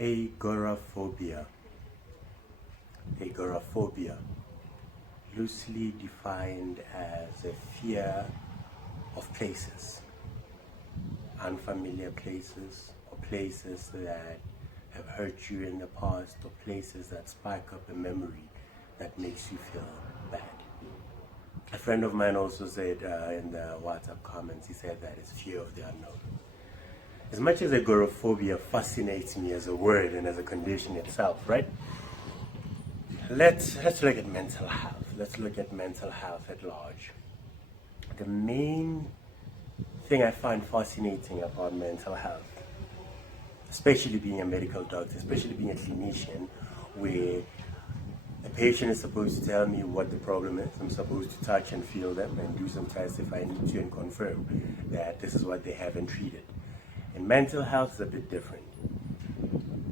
Agoraphobia. Agoraphobia, loosely defined as a fear of places, unfamiliar places, or places that have hurt you in the past, or places that spark up a memory that makes you feel bad. A friend of mine also said in the WhatsApp comments, he said that it's fear of the unknown. As much as agoraphobia fascinates me as a word and as a condition itself, right? Let's look at mental health. Let's look at mental health at large. The main thing I find fascinating about mental health, especially being a medical doctor, especially being a clinician, where a patient is supposed to tell me what the problem is. I'm supposed to touch and feel them and do some tests if I need to and confirm that this is what they haven't treated. And mental health is a bit different.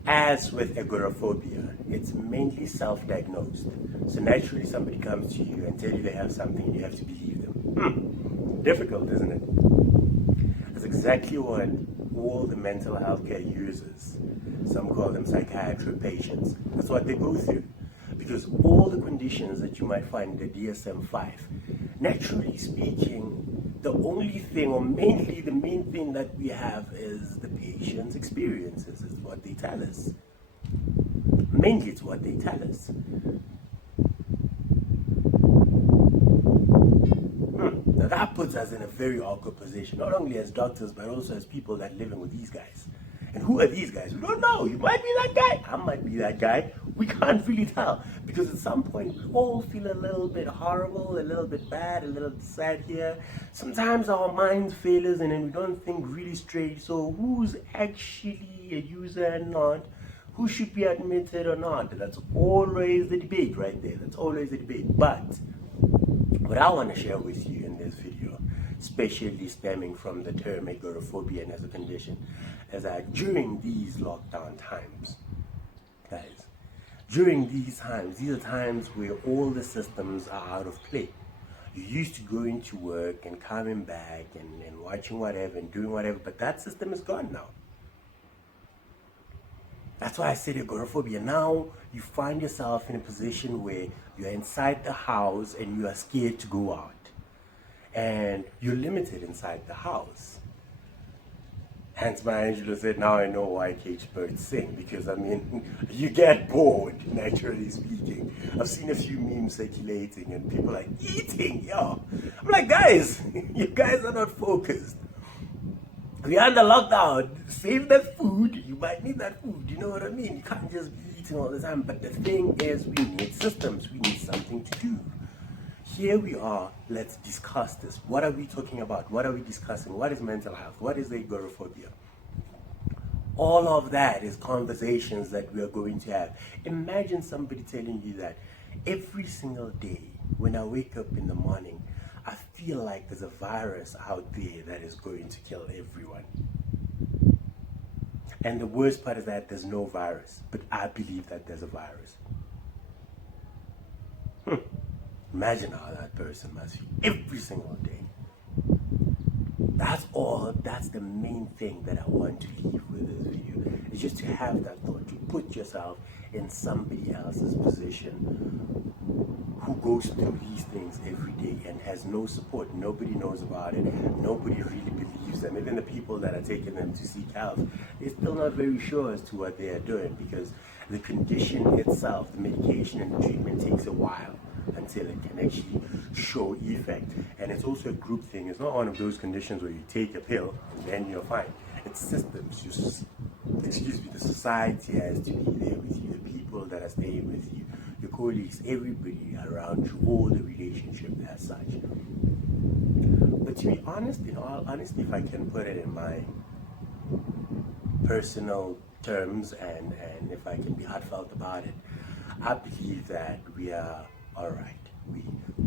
As with agoraphobia, it's mainly self-diagnosed. So naturally somebody comes to you and tell you they have something and you have to believe them. Difficult, isn't it? That's exactly what all the mental health care users, some call them psychiatric patients, that's what they go through. Because all the conditions that you might find in the DSM-5, naturally speaking, the only thing, or mainly the main thing that we have is the patient's experiences, is what they tell us. Mainly it's what they tell us. Now that puts us in a very awkward position, not only as doctors, but also as people that are living with these guys. And who are these guys? We don't know. You might be that guy. I might be that guy. We can't really tell. Because at some point, we all feel a little bit horrible, a little bit bad, a little sad here. Sometimes our minds fail us and then we don't think really straight. So who's actually a user and not? Who should be admitted or not? That's always the debate right there. That's always the debate. But what I want to share with you in this video, especially stemming from the term agoraphobia and as a condition, is that during these lockdown times, guys, during these times, these are times where all the systems are out of play. You used to going to work and coming back and watching whatever and doing whatever, but that system is gone now. That's why I said agoraphobia. Now you find yourself in a position where you're inside the house and you are scared to go out. And you're limited inside the house. Hence my Angela said, now I know why caged birds sing, because I mean, you get bored, naturally speaking. I've seen a few memes circulating and people like, eating, yo. I'm like, guys, you guys are not focused. We are under lockdown. Save that food. You might need that food. You know what I mean? You can't just be eating all the time. But the thing is, we need systems. We need something to do. Here we are. Let's discuss this. What are we talking about? What are we discussing? What is mental health? What is agoraphobia? All of that is conversations that we are going to have. Imagine somebody telling you that every single day when I wake up in the morning, I feel like there's a virus out there that is going to kill everyone. And the worst part is that there's no virus, but I believe that there's a virus. Imagine how that person must feel every single day. That's the main thing that I want to leave with this video. It's just to have that thought, to put yourself in somebody else's position who goes through these things every day and has no support. Nobody knows about it. Nobody really believes them. Even the people that are taking them to seek help, they're still not very sure as to what they are doing, because the condition itself, the medication and the treatment takes a while until it can actually show effect. And it's also a group thing. It's not one of those conditions where you take a pill and then you're fine. It's systems. The society has to be there with you, the people that are staying with you, your colleagues, everybody around you, all the relationship as such. But to be honest, in all honesty, if I can put it in my personal terms and if I can be heartfelt about it, I believe that we are all right.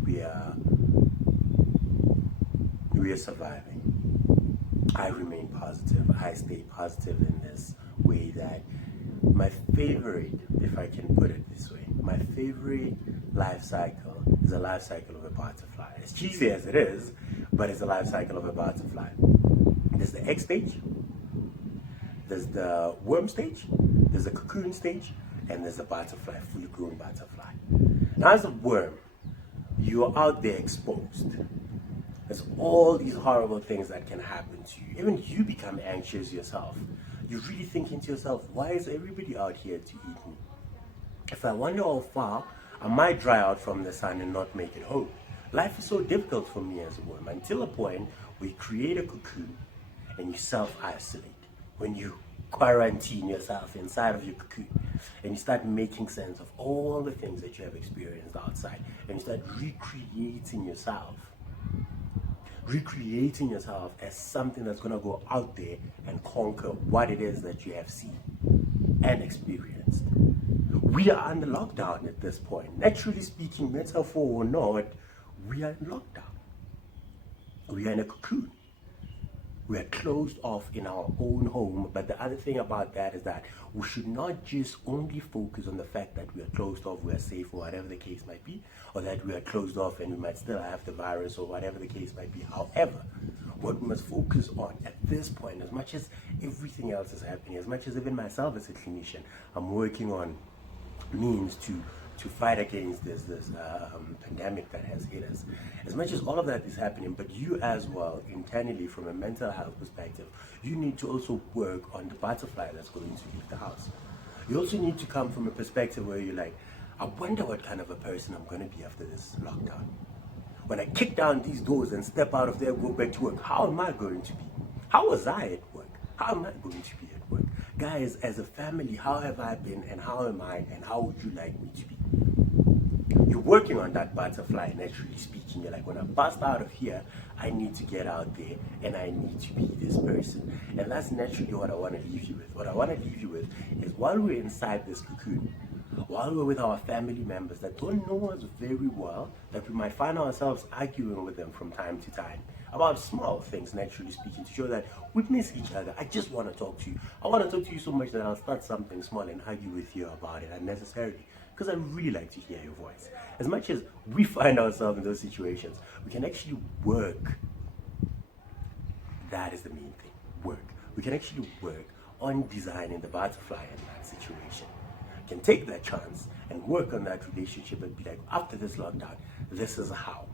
We are surviving. I remain positive. I stay positive in this way that my favorite, if I can put it this way, my favorite life cycle is a life cycle of a butterfly. As cheesy as it is, but it's a life cycle of a butterfly. There's the egg stage, There's the worm stage, there's the cocoon stage, and there's the butterfly, fully grown butterfly. Now, as a worm, you're out there exposed. There's all these horrible things that can happen to you. Even you become anxious yourself. You're really thinking to yourself, why is everybody out here to eat me? If I wonder how far, I might dry out from the sun and not make it home. Life is so difficult for me as a worm, until a point where you create a cocoon and you self-isolate. When you quarantine yourself inside of your cocoon and you start making sense of all the things that you have experienced outside, and you start recreating yourself as something that's going to go out there and conquer what it is that you have seen and experienced. We are under lockdown at this point. Naturally speaking, metaphor or not, we are in lockdown. We are in a cocoon. We are closed off in our own home. But the other thing about that is that we should not just only focus on the fact that we are closed off, we are safe, or whatever the case might be, or that we are closed off and we might still have the virus, or whatever the case might be. However, what we must focus on at this point, as much as everything else is happening, as much as even myself as a clinician, I'm working on means to fight against this pandemic that has hit us. As much as all of that is happening, but you as well, internally, from a mental health perspective, you need to also work on the butterfly that's going to leave the house. You also need to come from a perspective where you're like, I wonder what kind of a person I'm going to be after this lockdown. When I kick down these doors and step out of there, go back to work, how am I going to be? How was I at work? How am I going to be at work? Guys, as a family, how have I been, and how am I, and how would you like me to be? You're working on that butterfly, naturally speaking. You're like, when I bust out of here, I need to get out there and I need to be this person. And that's naturally what I want to leave you with. What I want to leave you with is, while we're inside this cocoon, while we're with our family members that don't know us very well, that we might find ourselves arguing with them from time to time about small things, naturally speaking, to show that we miss each other. I just want to talk to you. I want to talk to you so much that I'll start something small and argue with you about it unnecessarily, because I really like to hear your voice. As much as we find ourselves in those situations, we can actually work. That is the main thing, work. We can actually work on designing the butterfly in that situation. You can take that chance and work on that relationship and be like, after this lockdown, this is how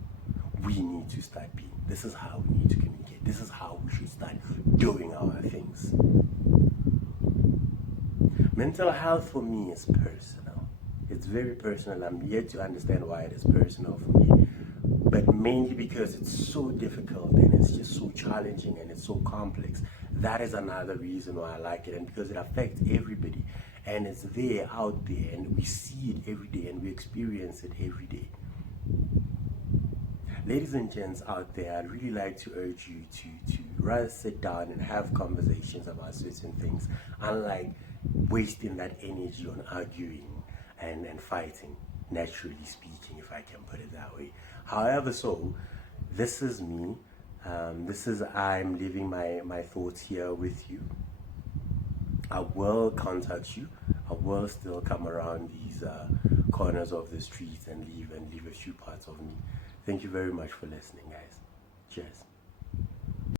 we need to start being. This is how we need to communicate. This is how we should start doing our things. Mental health for me is personal. It's very personal. I'm yet to understand why it is personal for me. But mainly because it's so difficult and it's just so challenging and it's so complex. That is another reason why I like it, and because it affects everybody. And it's there, out there, and we see it every day and we experience it every day. Ladies and gents out there, I'd really like to urge you to rather sit down and have conversations about certain things, unlike wasting that energy on arguing and fighting, naturally speaking, if I can put it that way. However, so this is me. I'm leaving my thoughts here with you. I will contact you. I will still come around these corners of the streets and leave a few parts of me. Thank you very much for listening, guys. Cheers.